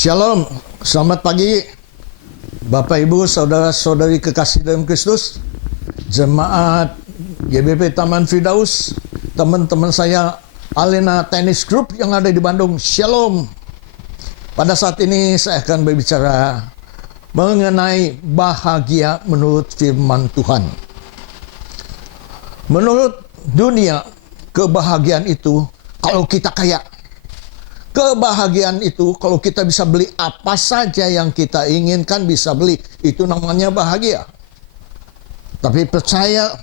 Shalom, selamat pagi Bapak Ibu, Saudara-saudari kekasih dalam Kristus, Jemaat GBP Taman Firdaus, teman-teman saya Alena Tennis Group yang ada di Bandung. Shalom. Pada saat ini saya akan berbicara mengenai bahagia menurut firman Tuhan. Menurut dunia, kebahagiaan itu kalau kita kaya. Kebahagiaan itu kalau kita bisa beli apa saja yang kita inginkan, bisa beli, itu namanya bahagia. Tapi percaya,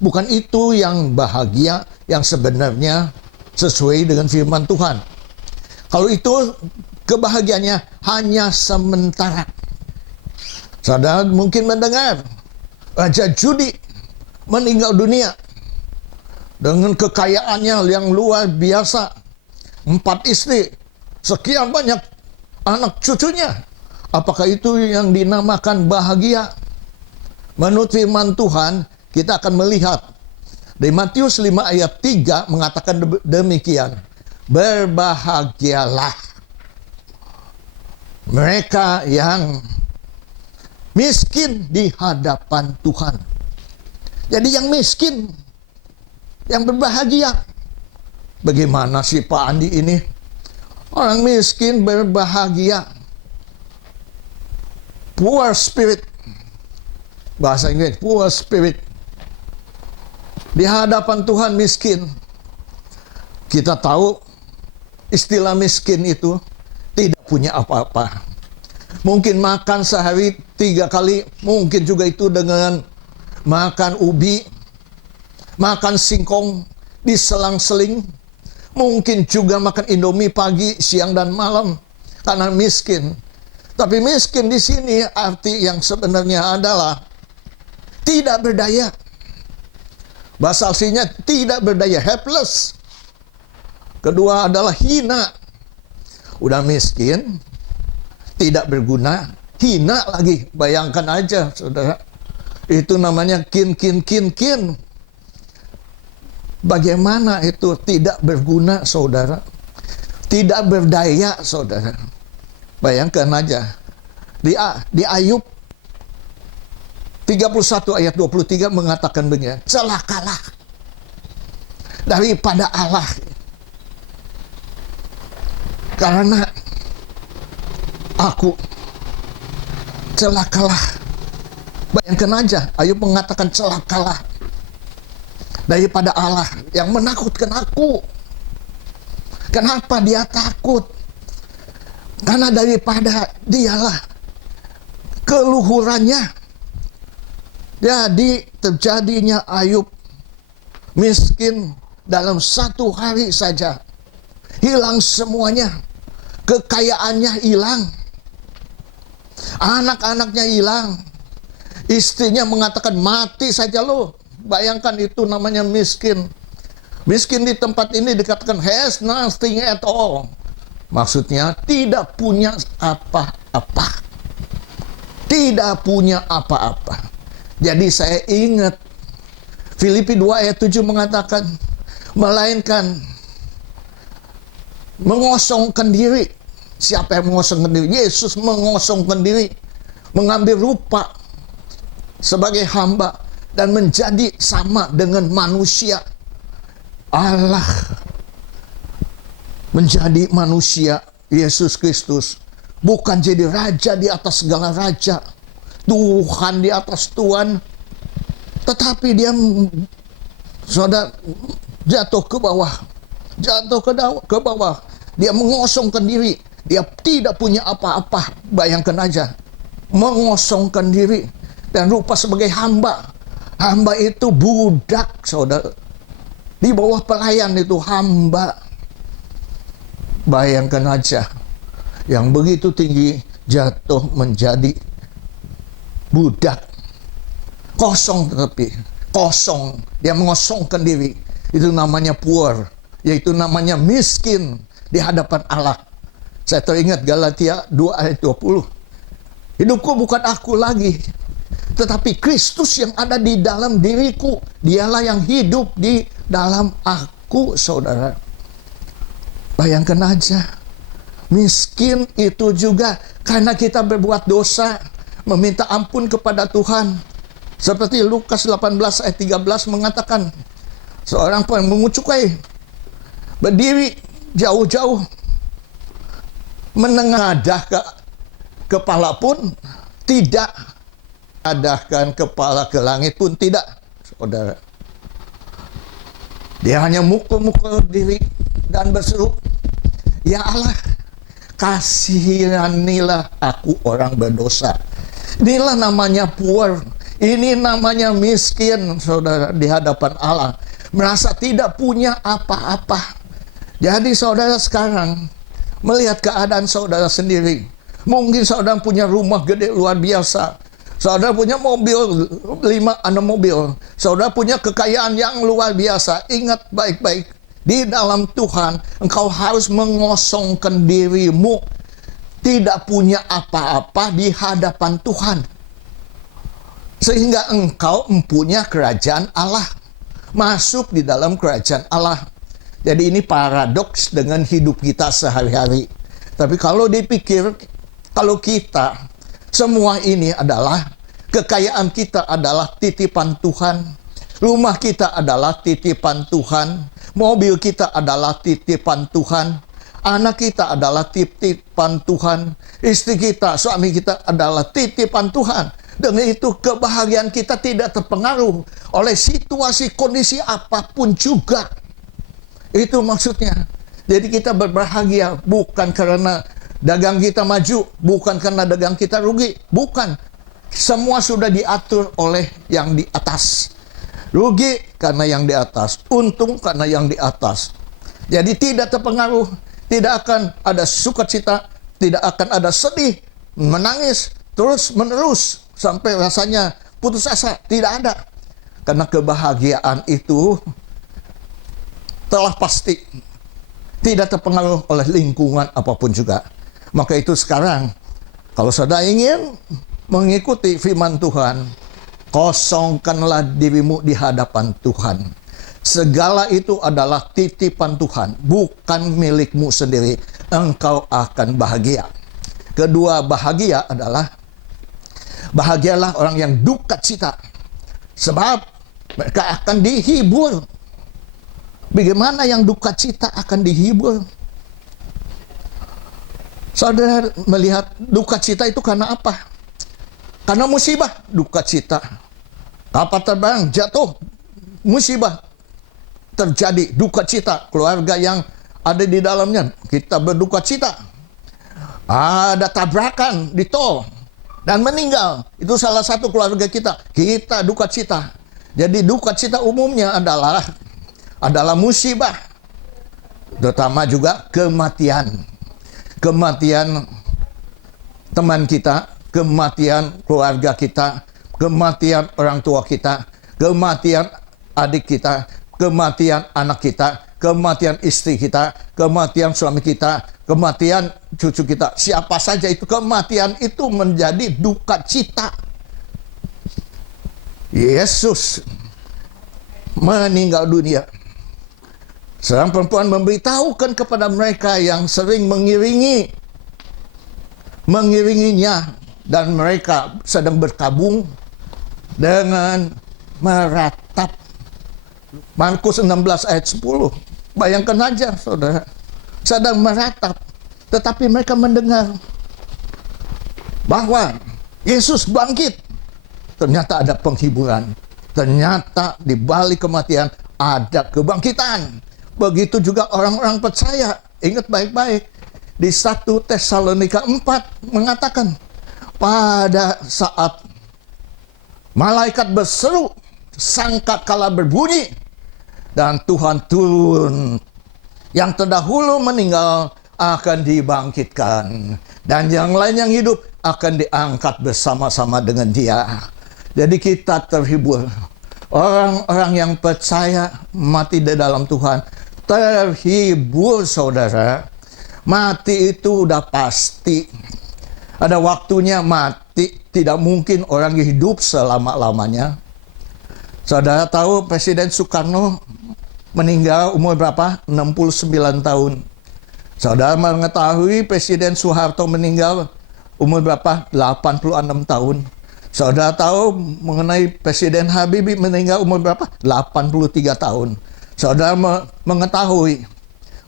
bukan itu yang bahagia yang sebenarnya sesuai dengan firman Tuhan. Kalau itu kebahagiaannya hanya sementara. Saudara mungkin mendengar Raja Judi meninggal dunia dengan kekayaannya yang luar biasa. 4 istri, sekian banyak anak cucunya. Apakah itu yang dinamakan bahagia? Menurut firman Tuhan, kita akan melihat di Matius 5 ayat 3 mengatakan demikian. Berbahagialah mereka yang miskin di hadapan Tuhan. Jadi yang miskin, yang berbahagia. Bagaimana sih Pak Andi ini? Orang miskin berbahagia. Poor spirit. Bahasa Inggris, poor spirit. Di hadapan Tuhan miskin. Kita tahu istilah miskin itu tidak punya apa-apa. Mungkin makan sehari 3 kali. Mungkin juga itu dengan makan ubi, makan singkong, diselang-seling. Mungkin juga makan Indomie pagi, siang, dan malam karena miskin. Tapi miskin di sini arti yang sebenarnya adalah tidak berdaya. Bahasa aslinya tidak berdaya, helpless. Kedua adalah hina. Udah miskin, tidak berguna, hina lagi. Bayangkan aja, saudara. Itu namanya kin. Bagaimana itu tidak berguna, saudara? Tidak berdaya, saudara. Bayangkan aja. Di Ayub 31 ayat 23 mengatakan begini. Celakalah daripada Allah. Karena aku. Celakalah. Bayangkan aja. Ayub mengatakan celakalah daripada Allah yang menakutkan aku. Kenapa dia takut? Karena daripada dialah keluhurannya. Jadi terjadinya Ayub miskin dalam 1 hari saja. Hilang semuanya. Kekayaannya hilang. Anak-anaknya hilang. Istrinya mengatakan mati saja lo. Bayangkan itu namanya miskin. Miskin di tempat ini dikatakan has nothing at all. Maksudnya tidak punya apa-apa. Tidak punya apa-apa. Jadi saya ingat Filipi 2 ayat 7 mengatakan melainkan mengosongkan diri. Siapa yang mengosongkan diri? Yesus mengosongkan diri, mengambil rupa sebagai hamba dan menjadi sama dengan manusia. Allah menjadi manusia, Yesus Kristus. Bukan jadi raja di atas segala raja, Tuhan di atas Tuhan. Tetapi dia saudara jatuh ke bawah. Jatuh ke bawah. Dia mengosongkan diri. Dia tidak punya apa-apa. Bayangkan aja. Mengosongkan diri. Dan rupa sebagai hamba. Hamba itu budak, saudara. Di bawah pelayan itu hamba. Bayangkan aja. Yang begitu tinggi jatuh menjadi budak. Kosong tetapi. Kosong. Dia mengosongkan diri. Itu namanya poor. Yaitu namanya miskin di hadapan Allah. Saya teringat Galatia 2 ayat 20. Hidupku bukan aku lagi, tetapi Kristus yang ada di dalam diriku. Dialah yang hidup di dalam aku, saudara. Bayangkan aja. Miskin itu juga karena kita berbuat dosa, meminta ampun kepada Tuhan. Seperti Lukas 18 ayat 13 mengatakan, seorang pemungut cukai berdiri jauh-jauh, menengadah kepala pun tidak, adahkan kepala ke langit pun tidak, saudara. Dia hanya mukul-mukul diri dan berseru, "Ya Allah, kasihanilah aku orang berdosa." Inilah namanya poor. Ini namanya miskin, saudara, di hadapan Allah. Merasa tidak punya apa-apa. Jadi saudara sekarang melihat keadaan saudara sendiri. Mungkin saudara punya rumah gede luar biasa. Saudara punya mobil, 5-6 mobil. Saudara punya kekayaan yang luar biasa. Ingat baik-baik, di dalam Tuhan engkau harus mengosongkan dirimu. Tidak punya apa-apa di hadapan Tuhan. Sehingga engkau mempunyai kerajaan Allah. Masuk di dalam kerajaan Allah. Jadi ini paradoks dengan hidup kita sehari-hari. Tapi kalau dipikir, kalau kita, semua ini adalah, kekayaan kita adalah titipan Tuhan. Rumah kita adalah titipan Tuhan. Mobil kita adalah titipan Tuhan. Anak kita adalah titipan Tuhan. Istri kita, suami kita adalah titipan Tuhan. Dengan itu kebahagiaan kita tidak terpengaruh oleh situasi kondisi apapun juga. Itu maksudnya. Jadi kita berbahagia bukan karena dagang kita maju, bukan karena dagang kita rugi, bukan. Semua sudah diatur oleh yang di atas. Rugi karena yang di atas, untung karena yang di atas. Jadi tidak terpengaruh, tidak akan ada sukacita, tidak akan ada sedih, menangis, terus menerus sampai rasanya putus asa, tidak ada. Karena kebahagiaan itu telah pasti tidak terpengaruh oleh lingkungan apapun juga. Maka itu sekarang, kalau saudara ingin mengikuti firman Tuhan, kosongkanlah dirimu di hadapan Tuhan. Segala itu adalah titipan Tuhan, bukan milikmu sendiri. Engkau akan bahagia. Kedua, bahagialah orang yang duka cita, sebab mereka akan dihibur. Bagaimana yang duka cita akan dihibur? Saudara melihat duka cita itu karena apa? Karena musibah, duka cita. Kapal terbang jatuh, musibah terjadi, duka cita. Keluarga yang ada di dalamnya, kita berduka cita. Ada tabrakan di tol dan meninggal, itu salah satu keluarga kita, kita duka cita. Jadi duka cita umumnya adalah musibah, terutama juga kematian. Kematian teman kita, kematian keluarga kita, kematian orang tua kita, kematian adik kita, kematian anak kita, kematian istri kita, kematian suami kita, kematian cucu kita. Siapa saja itu, kematian itu menjadi duka cita. Yesus meninggal dunia. Seorang perempuan memberitahukan kepada mereka yang sering mengiringinya, dan mereka sedang berkabung dengan meratap. Markus 16 ayat 10. Bayangkan saja, saudara, sedang meratap, tetapi mereka mendengar bahwa Yesus bangkit. Ternyata ada penghiburan. Ternyata di balik kematian ada kebangkitan. Begitu juga orang-orang percaya. Ingat baik-baik. Di 1 Tesalonika 4 mengatakan, pada saat malaikat berseru, sangkakala berbunyi, dan Tuhan turun, yang terdahulu meninggal akan dibangkitkan, dan yang lain yang hidup akan diangkat bersama-sama dengan Dia. Jadi kita terhibur. Orang-orang yang percaya mati di dalam Tuhan terhibur, saudara. Mati itu udah pasti. Ada waktunya mati. Tidak mungkin orang hidup selama-lamanya. Saudara tahu Presiden Soekarno meninggal umur berapa? 69 tahun. Saudara mengetahui Presiden Soeharto meninggal umur berapa? 86 tahun. Saudara tahu mengenai Presiden Habibie meninggal umur berapa? 83 tahun. Saudara mengetahui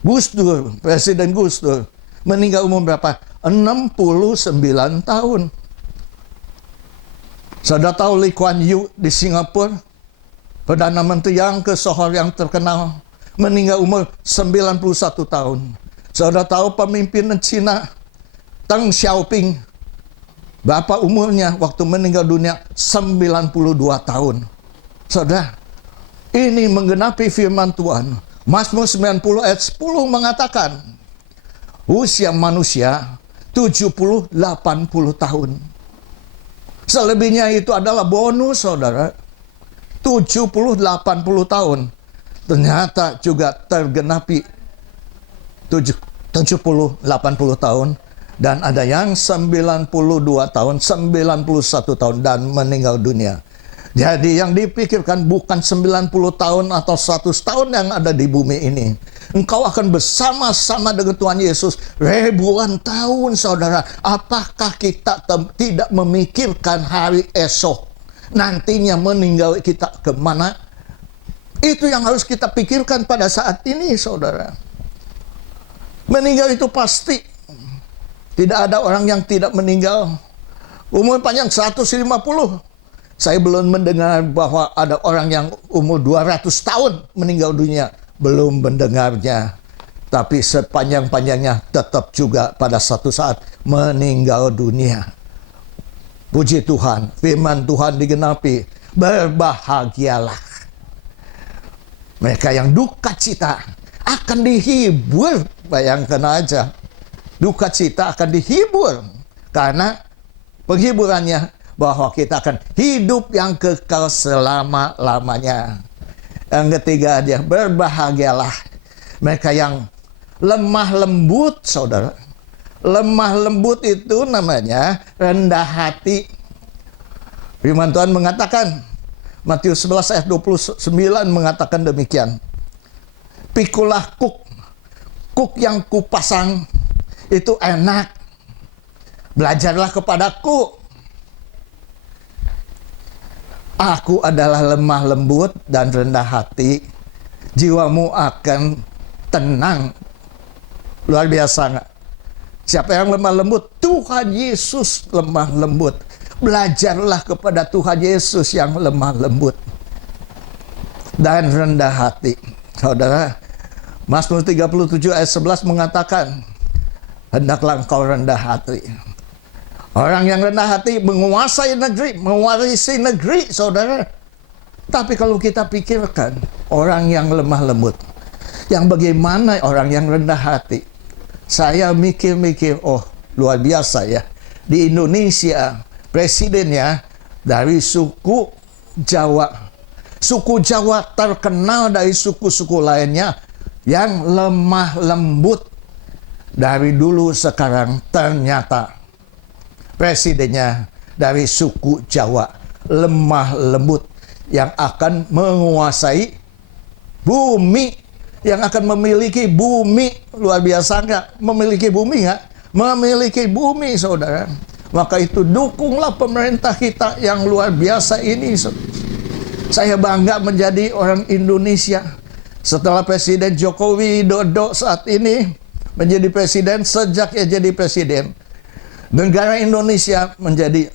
Gus Dur, Presiden Gus Dur meninggal umur berapa? 69 tahun. Saudara tahu Lee Kuan Yew di Singapura, Perdana Menteri yang kesohor yang terkenal, meninggal umur 91 tahun. Saudara tahu pemimpin Cina Deng Xiaoping, berapa umurnya waktu meninggal dunia? 92 tahun. Saudara, ini menggenapi firman Tuhan. Mazmur 90 ayat 10 mengatakan, usia manusia 70-80 tahun. Selebihnya itu adalah bonus, saudara. 70-80 tahun. Ternyata juga tergenapi 70-80 tahun. Dan ada yang 92 tahun, 91 tahun dan meninggal dunia. Jadi yang dipikirkan bukan 90 tahun atau 100 tahun yang ada di bumi ini. Engkau akan bersama-sama dengan Tuhan Yesus ribuan tahun, saudara. Apakah kita tidak memikirkan hari esok? Nantinya meninggal kita kemana? Itu yang harus kita pikirkan pada saat ini, saudara. Meninggal itu pasti. Tidak ada orang yang tidak meninggal. Umur panjang 150. Saya belum mendengar bahwa ada orang yang umur 200 tahun meninggal dunia. Belum mendengarnya. Tapi sepanjang-panjangnya tetap juga pada satu saat meninggal dunia. Puji Tuhan, firman Tuhan digenapi. Berbahagialah mereka yang duka cita akan dihibur. Bayangkan aja, duka cita akan dihibur karena penghiburannya bahwa kita akan hidup yang kekal selama-lamanya. Yang ketiga dia, berbahagialah mereka yang lemah lembut, saudara. Lemah lembut itu namanya rendah hati. Firman Tuhan mengatakan, Matius 11 ayat 29 mengatakan demikian. Pikulah kuk yang kupasang itu enak. Belajarlah kepadaku. Aku adalah lemah lembut dan rendah hati. Jiwamu akan tenang. Luar biasa nggak? Siapa yang lemah lembut? Tuhan Yesus lemah lembut. Belajarlah kepada Tuhan Yesus yang lemah lembut dan rendah hati. Saudara, Mazmur 37 ayat 11 mengatakan, hendaklah engkau rendah hati. Orang yang rendah hati menguasai negeri, mewarisi negeri, saudara. Tapi kalau kita pikirkan orang yang lemah lembut, yang bagaimana orang yang rendah hati? Saya mikir-mikir, oh luar biasa ya. Di Indonesia, presidennya dari suku Jawa. Suku Jawa terkenal dari suku-suku lainnya yang lemah lembut. Dari dulu sekarang ternyata presidennya dari suku Jawa, lemah lembut, yang akan menguasai bumi, yang akan memiliki bumi. Luar biasa nggak? Memiliki bumi nggak? Memiliki bumi, saudara. Maka itu dukunglah pemerintah kita yang luar biasa ini. Saya bangga menjadi orang Indonesia. Setelah Presiden Joko Widodo saat ini menjadi presiden, sejak ia jadi presiden, negara Indonesia menjadi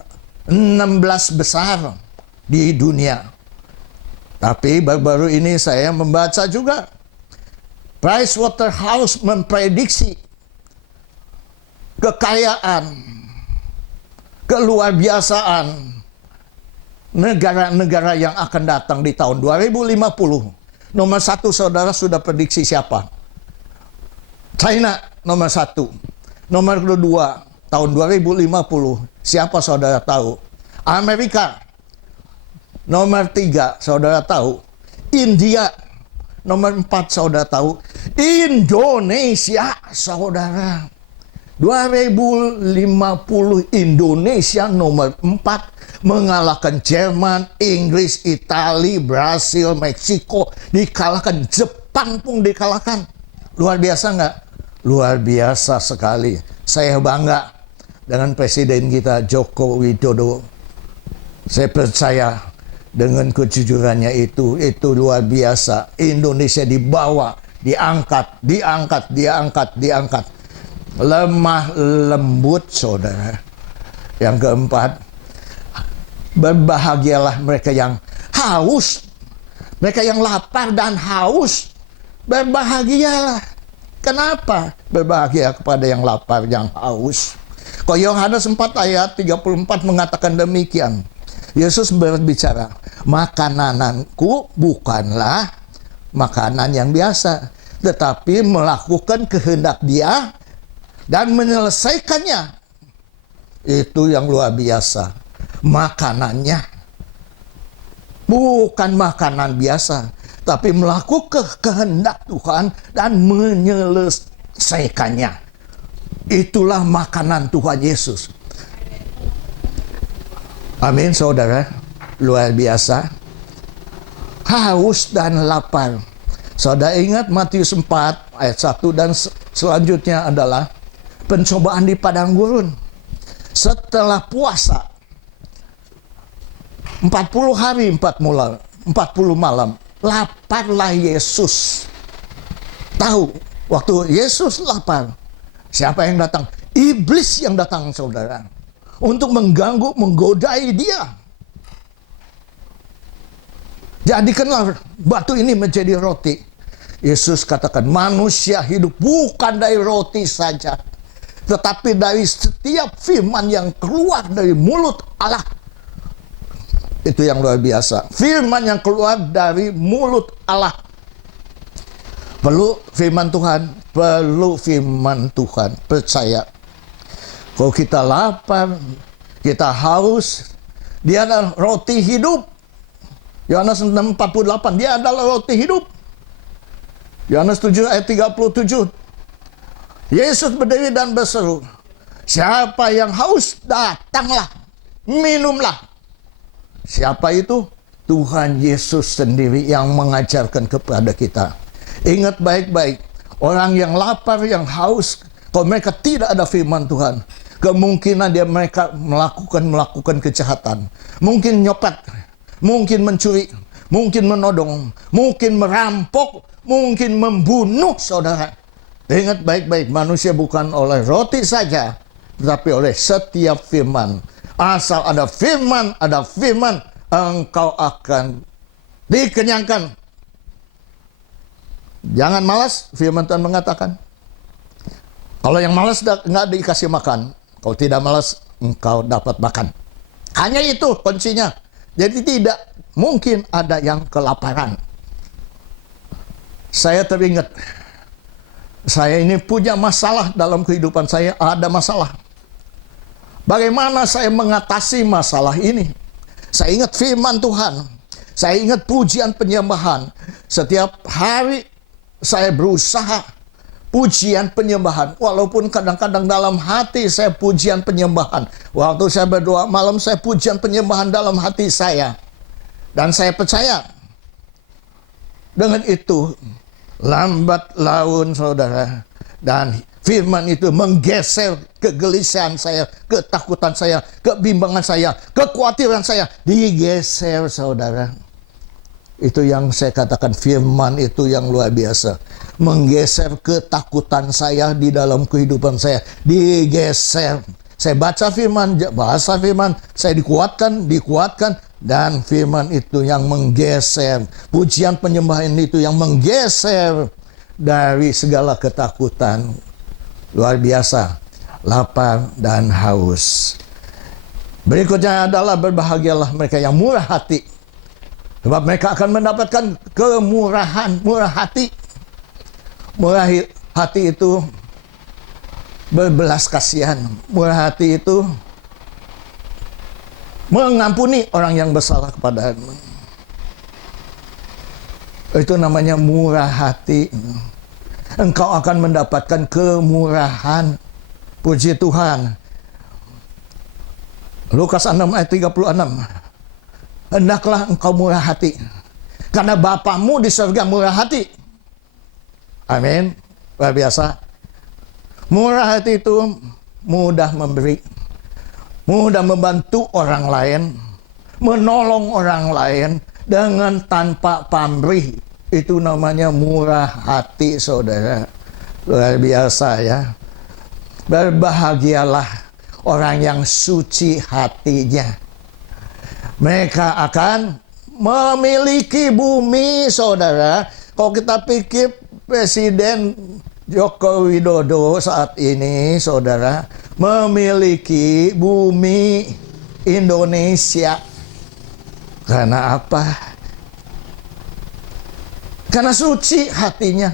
16 besar di dunia. Tapi baru-baru ini saya membaca juga, Pricewaterhouse memprediksi kekayaan, keluar biasaan negara-negara yang akan datang di tahun 2050. Nomor satu, saudara, sudah prediksi siapa? China nomor satu. Nomor kedua, tahun 2050, siapa saudara tahu? Amerika. Nomor 3, saudara tahu? India. Nomor 4, saudara tahu? Indonesia, saudara. 2050 Indonesia nomor 4, mengalahkan Jerman, Inggris, Italia, Brasil, Meksiko, dikalahkan, Jepang pun dikalahkan. Luar biasa nggak? Luar biasa sekali. Saya bangga dengan Presiden kita Joko Widodo. Saya percaya dengan kejujurannya itu luar biasa. Indonesia dibawa, diangkat. Lemah lembut, saudara. Yang keempat, berbahagialah mereka yang haus, mereka yang lapar dan haus. Berbahagialah. Kenapa? Berbahagia kepada yang lapar, yang haus. Kalau Yohanes 4 ayat 34 mengatakan demikian. Yesus berbicara, makananku bukanlah makanan yang biasa, tetapi melakukan kehendak Dia dan menyelesaikannya. Itu yang luar biasa. Makanannya bukan makanan biasa, tapi melakukan kehendak Tuhan dan menyelesaikannya. Itulah makanan Tuhan Yesus. Amin, saudara. Luar biasa. Haus dan lapar. Saudara ingat Matius 4 ayat 1 dan selanjutnya adalah pencobaan di padang gurun. Setelah puasa 40 hari 40 malam, laparlah Yesus. Tahu, waktu Yesus lapar, siapa yang datang? Iblis yang datang, saudara, untuk mengganggu, menggodai Dia. Jadikanlah batu ini menjadi roti. Yesus katakan, manusia hidup bukan dari roti saja, tetapi dari setiap firman yang keluar dari mulut Allah. Itu yang luar biasa. Firman yang keluar dari mulut Allah. Perlu firman Tuhan. Perlu firman Tuhan. Percaya. Kalau kita lapar, kita haus, Dia adalah roti hidup. Yohanes 6:48, Dia adalah roti hidup. Yohanes 7 ayat 37. Yesus berdiri dan berseru, siapa yang haus, datanglah, minumlah. Siapa itu? Tuhan Yesus sendiri yang mengajarkan kepada kita. Ingat baik-baik, orang yang lapar, yang haus, kalau mereka tidak ada firman Tuhan, kemungkinan mereka melakukan kejahatan. Mungkin nyopet, mungkin mencuri, mungkin menodong, mungkin merampok, mungkin membunuh, saudara. Ingat baik-baik, manusia bukan oleh roti saja, tetapi oleh setiap firman. Asal ada firman, engkau akan dikenyangkan. Jangan malas, firman Tuhan mengatakan. Kalau yang malas nggak dikasih makan, kalau tidak malas, engkau dapat makan. Hanya itu kuncinya. Jadi tidak mungkin ada yang kelaparan. Saya teringat, saya ini punya masalah dalam kehidupan saya, ada masalah. Bagaimana saya mengatasi masalah ini? Saya ingat firman Tuhan. Saya ingat pujian penyembahan. Setiap hari saya berusaha pujian penyembahan. Walaupun kadang-kadang dalam hati saya pujian penyembahan. Waktu saya berdoa malam, saya pujian penyembahan dalam hati saya. Dan saya percaya dengan itu lambat laun, saudara, dan firman itu menggeser kegelisahan saya, ketakutan saya, kebimbangan saya, kekhawatiran saya, digeser, saudara. Itu yang saya katakan, firman itu yang luar biasa. Menggeser ketakutan saya di dalam kehidupan saya, digeser. Saya baca firman, bahasa firman, saya dikuatkan, dan firman itu yang menggeser. Pujian penyembahan itu yang menggeser dari segala ketakutan. Luar biasa, lapar dan haus. Berikutnya adalah berbahagialah mereka yang murah hati, sebab mereka akan mendapatkan kemurahan, murah hati. Murah hati itu berbelas kasihan. Murah hati itu mengampuni orang yang bersalah kepadamu. Itu namanya murah hati. Engkau akan mendapatkan kemurahan. Puji Tuhan. Lukas 6 ayat 36. Hendaklah engkau murah hati, karena Bapamu di surga murah hati. Amin. Luar biasa. Murah hati itu mudah memberi, mudah membantu orang lain, menolong orang lain dengan tanpa pamrih. Itu namanya murah hati, saudara. Luar biasa ya. Berbahagialah orang yang suci hatinya. Mereka akan memiliki bumi, saudara. Kalau kita pikir Presiden Joko Widodo saat ini, saudara, memiliki bumi Indonesia. Karena apa? Karena suci hatinya.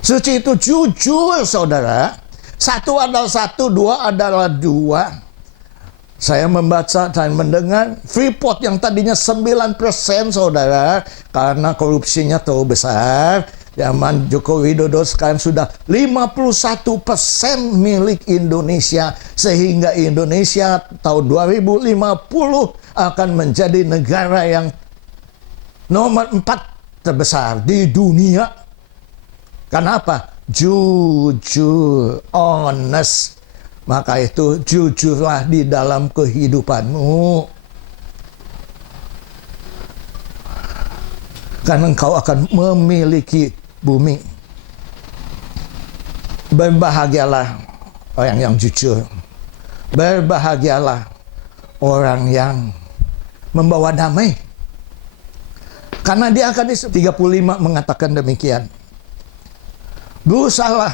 Suci itu jujur, saudara. Satu adalah satu, dua adalah dua. Saya membaca dan mendengar Freeport yang tadinya 9%, saudara, karena korupsinya terlalu besar. Zaman Joko Widodo sekarang sudah 51% milik Indonesia. Sehingga Indonesia tahun 2050 akan menjadi negara yang nomor 4 terbesar di dunia. Kenapa? Jujur, honest. Maka itu jujurlah di dalam kehidupanmu. Karena engkau akan memiliki bumi. Berbahagialah orang yang jujur. Berbahagialah orang yang membawa damai. Karena dia akan 35 mengatakan demikian. Berusahalah,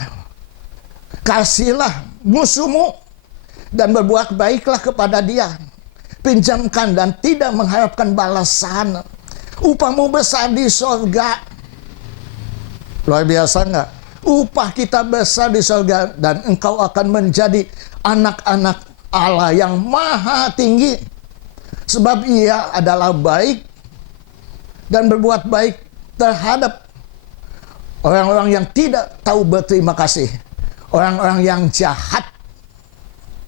kasihlah musuhmu, dan berbuat baiklah kepada dia. Pinjamkan dan tidak mengharapkan balasan. Upahmu besar di sorga. Luar biasa enggak? Upah kita besar di sorga, dan engkau akan menjadi anak-anak Allah yang maha tinggi. Sebab ia adalah baik dan berbuat baik terhadap orang-orang yang tidak tahu berterima kasih. Orang-orang yang jahat.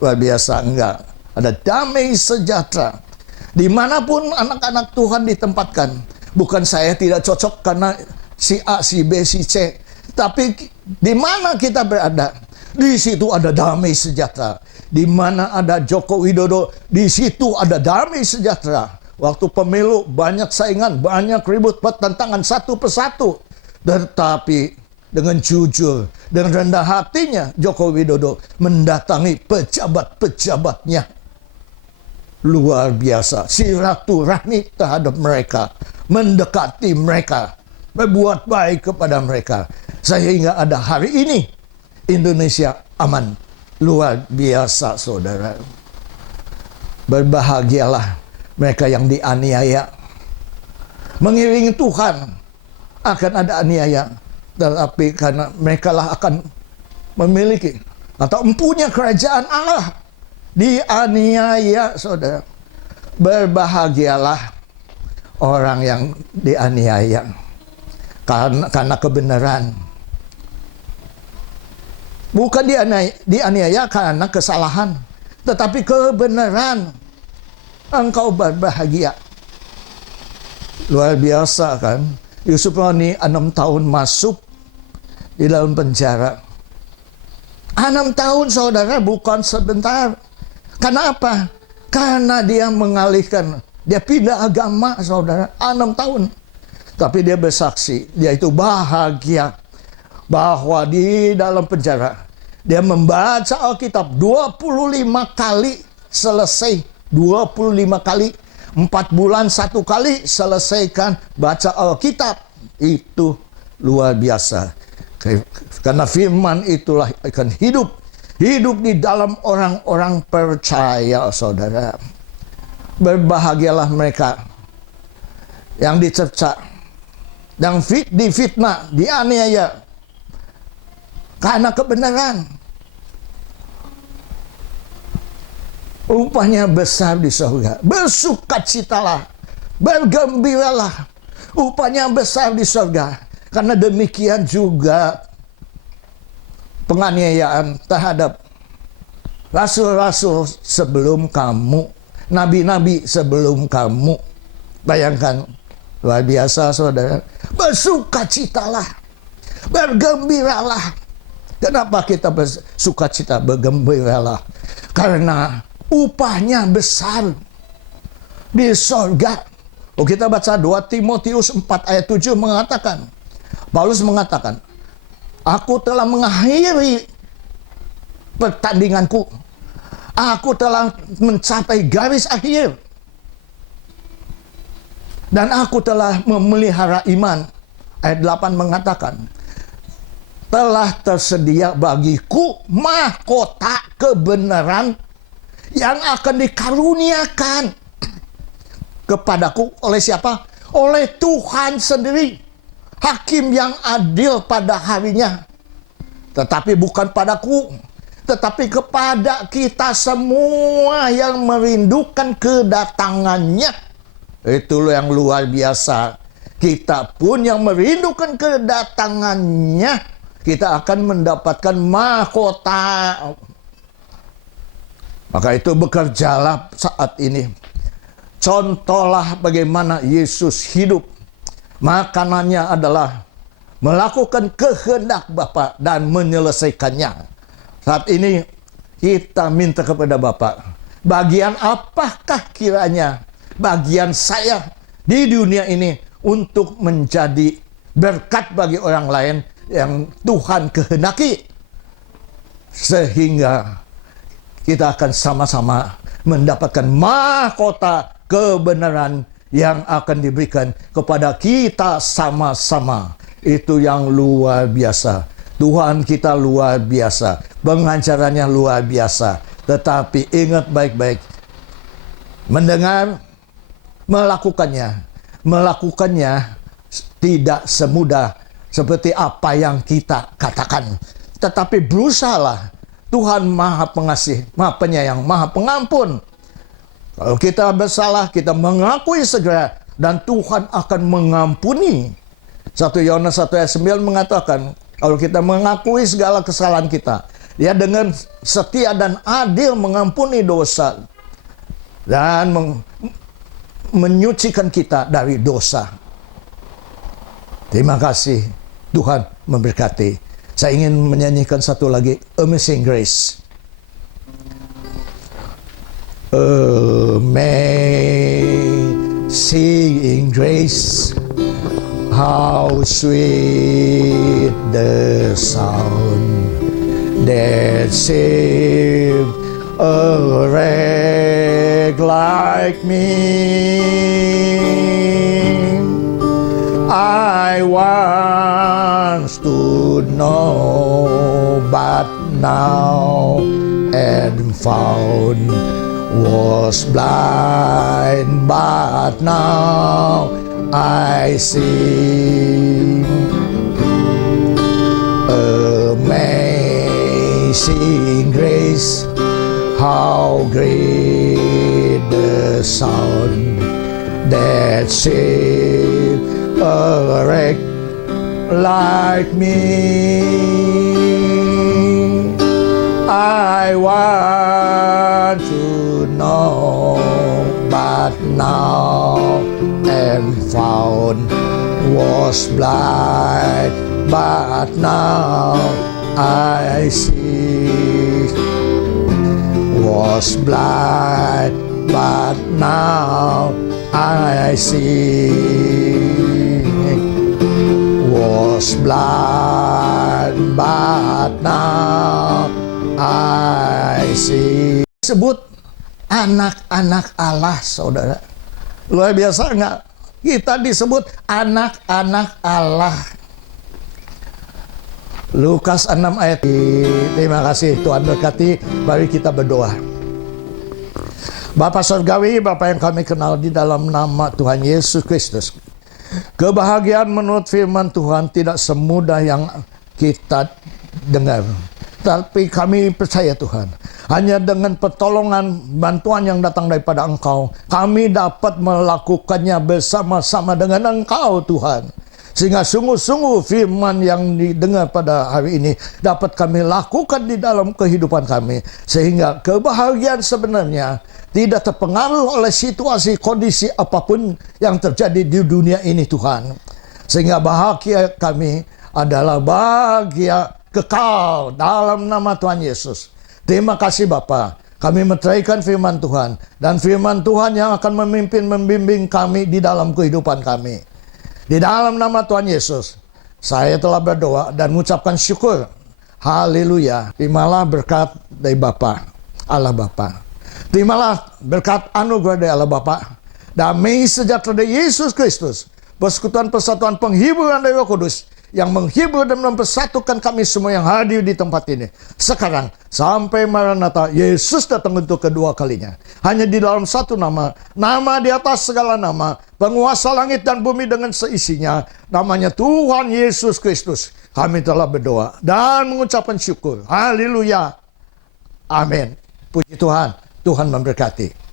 Luar biasa enggak? Ada damai sejahtera. Dimanapun anak-anak Tuhan ditempatkan. Bukan saya tidak cocok karena si A, si B, si C. Tapi di mana kita berada, di situ ada damai sejahtera. Di mana ada Joko Widodo, di situ ada damai sejahtera. Waktu pemilu banyak saingan, banyak ribut pertentangan satu persatu. Tetapi dengan jujur dan rendah hatinya Joko Widodo mendatangi pejabat-pejabatnya. Luar biasa. Silaturahmi terhadap mereka. Mendekati mereka. Berbuat baik kepada mereka. Sehingga ada hari ini Indonesia aman. Luar biasa, saudara. Berbahagialah mereka yang dianiaya. Mengiringi Tuhan akan ada aniaya, tetapi karena mereka lah akan memiliki atau mempunyai kerajaan Allah. Dianiaya, saudara. Berbahagialah orang yang dianiaya karena kebenaran. Bukan dianiaya karena kesalahan, tetapi kebenaran. Engkau berbahagia. Luar biasa kan? Yusuf ini 6 tahun masuk di dalam penjara. 6 tahun, saudara, bukan sebentar. Kenapa? Karena dia mengalihkan, dia pindah agama, saudara, 6 tahun. Tapi dia bersaksi, dia itu bahagia bahwa di dalam penjara dia membaca Alkitab 25 kali selesai. 25 kali, 4 bulan 1 kali selesaikan baca Alkitab. Itu luar biasa. Karena firman itulah akan hidup di dalam orang-orang percaya, saudara. Berbahagialah mereka yang dicerca, yang difitnah, dianiaya karena kebenaran. Upahnya besar di surga. Bersukacitalah, bergembiralah. Upahnya besar di surga. Karena demikian juga penganiayaan terhadap rasul-rasul sebelum kamu, nabi-nabi sebelum kamu. Bayangkan, luar biasa, saudara. Bersukacitalah, bergembiralah. Kenapa kita bersukacita, bergembiralah? Karena upahnya besar di sorga. Oh, kita baca 2 Timotius 4 ayat 7 mengatakan, Paulus mengatakan, aku telah mengakhiri pertandinganku. Aku telah mencapai garis akhir. Dan aku telah memelihara iman. Ayat 8 mengatakan, telah tersedia bagiku mahkota kebenaran yang akan dikaruniakan kepadaku oleh siapa? Oleh Tuhan sendiri, hakim yang adil pada harinya. Tetapi bukan padaku, tetapi kepada kita semua yang merindukan kedatangannya. Itu yang luar biasa. Kita pun yang merindukan kedatangannya, kita akan mendapatkan mahkota. Maka itu bekerjalah saat ini. Contohlah bagaimana Yesus hidup. Makanannya adalah melakukan kehendak Bapa dan menyelesaikannya. Saat ini kita minta kepada Bapa, bagian apakah kiranya bagian saya di dunia ini untuk menjadi berkat bagi orang lain yang Tuhan kehendaki, sehingga kita akan sama-sama mendapatkan mahkota kebenaran yang akan diberikan kepada kita sama-sama. Itu yang luar biasa. Tuhan kita luar biasa, pengajarannya luar biasa. Tetapi ingat baik-baik, mendengar, melakukannya tidak semudah seperti apa yang kita katakan. Tetapi berusahalah. Tuhan Maha Pengasih, Maha Penyayang, Maha Pengampun. Kalau kita bersalah, kita mengakui segera, dan Tuhan akan mengampuni. 1 Yohanes 1 ayat 9 mengatakan, kalau kita mengakui segala kesalahan kita, Dia dengan setia dan adil mengampuni dosa dan menyucikan kita dari dosa. Terima kasih, Tuhan memberkati. Saya ingin menyanyikan satu lagi, Amazing Grace. Amazing grace, how sweet the sound that saved a wretch like me. I once stood no, but now am found, was blind, but now I see. Amazing grace, how great the sound that saved a wretch like me. I want to know, but now am found, was blind, but now I see. Was blind, but now I see. Was blind, but now I see. Sebut anak-anak Allah, saudara. Luar biasa nggak? Kita disebut anak-anak Allah. Lukas 6 ayat. Terima kasih, Tuhan berkati. Mari kita berdoa. Bapa Surgawi, Bapa yang kami kenal di dalam nama Tuhan Yesus Kristus. Kebahagiaan menurut firman Tuhan tidak semudah yang kita dengar. Tapi kami percaya Tuhan, hanya dengan pertolongan bantuan yang datang daripada Engkau, kami dapat melakukannya bersama-sama dengan Engkau Tuhan. Sehingga sungguh-sungguh firman yang didengar pada hari ini dapat kami lakukan di dalam kehidupan kami. Sehingga kebahagiaan sebenarnya tidak terpengaruh oleh situasi, kondisi apapun yang terjadi di dunia ini Tuhan. Sehingga bahagia kami adalah bahagia kekal dalam nama Tuhan Yesus. Terima kasih Bapa. Kami meteraikan firman Tuhan. Dan firman Tuhan yang akan membimbing kami di dalam kehidupan kami. Di dalam nama Tuhan Yesus, saya telah berdoa dan mengucapkan syukur. Haleluya. Terimalah berkat dari Bapa, Allah Bapa. Terimalah berkat anugerah dari Allah Bapa. Damai sejahtera dari Yesus Kristus. Persekutuan persatuan penghiburan dari Roh Kudus yang menghibur dan mempersatukan kami semua yang hadir di tempat ini. Sekarang sampai Maranatha, Yesus datang untuk kedua kalinya. Hanya di dalam satu nama, nama di atas segala nama, penguasa langit dan bumi dengan seisinya, namanya Tuhan Yesus Kristus. Kami telah berdoa dan mengucapkan syukur. Haleluya. Amin. Puji Tuhan. Tuhan memberkati.